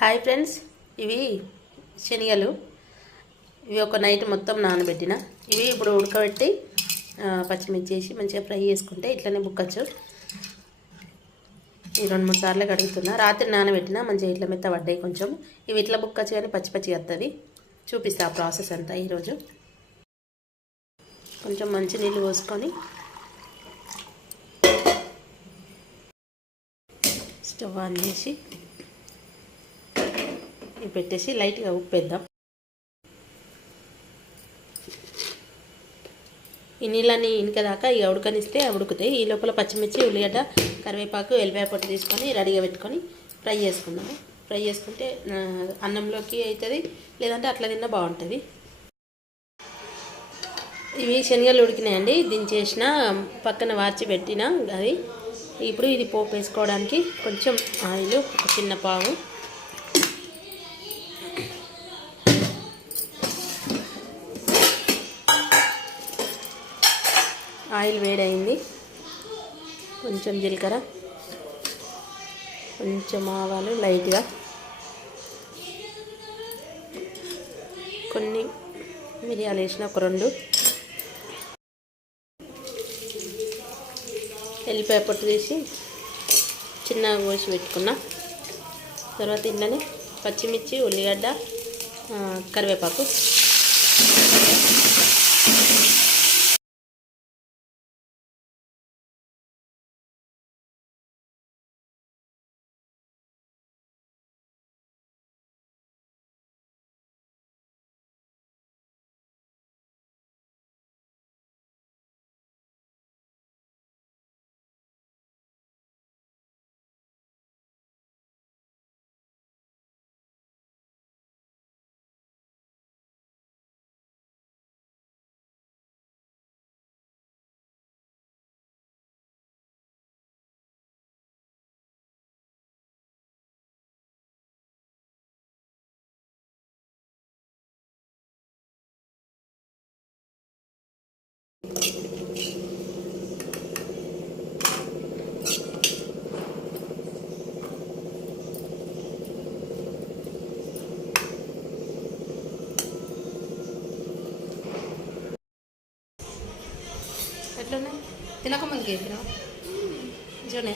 Hi friends, ఇవి శనగలు. ఇవి ఒక నైట్ మొత్తం నానబెట్టిన. ఇవి ఇప్పుడు ఉడకబెట్టి పచ్చిమిర్చి వేసి మంచిగా ఫ్రై చేసుకుంటే ఇట్లనే బుక్కచ్చు. ఈ 2-3 సార్లు కడుగుతున్నా. రాత్రి నానబెట్టిన మంచిగా ఇట్లా మెత్త పడ్డాయి. కొంచెం ఇవి ఇట్లా బుక్కచ్చు కానీ పచ్చి పచ్చి వస్తుంది. చూపిస్తా ఆ ప్రాసెస్ అంతా ఈరోజు. కొంచెం మంచి నీళ్ళు పోసుకొని స్టవ్ ఆన్ చేసి ఇవి పెట్టేసి లైట్గా ఉప్పు వేద్దాం. ఈ నీళ్ళని ఇంకదాకా ఇక ఉడకనిస్తే ఉడుకుతాయి. ఈ లోపల పచ్చిమిర్చి, ఉల్లిగడ్డ, కరివేపాకు, ఎల్లిపాయ పొట్టు తీసుకొని రెడీగా పెట్టుకొని ఫ్రై చేసుకుందాము. ఫ్రై చేసుకుంటే అన్నంలోకి అవుతుంది, లేదంటే అట్లా తిన్నా బాగుంటుంది. ఇవి శనగలు ఉడికినాయండి. దించేసిన, పక్కన వార్చి పెట్టిన. అది ఇప్పుడు ఇది పోపు వేసుకోవడానికి కొంచెం ఆయిల్, ఒక చిన్న పావు, ఆయిల్ వేడైంది. కొంచెం జీలకర్ర, కొంచెం ఆవాలు లైట్గా, కొన్ని మిరియాలు వేసిన, ఒక 2 ఎల్లిపాయ పొట్టు తీసి చిన్నగా కోసి పెట్టుకున్నా. తర్వాత ఇంట్లోనే పచ్చిమిర్చి, ఉల్లిగడ్డ, కరివేపాకు, ఎట్లున్నాయి తినక ముందుకు వేసినా చూడే.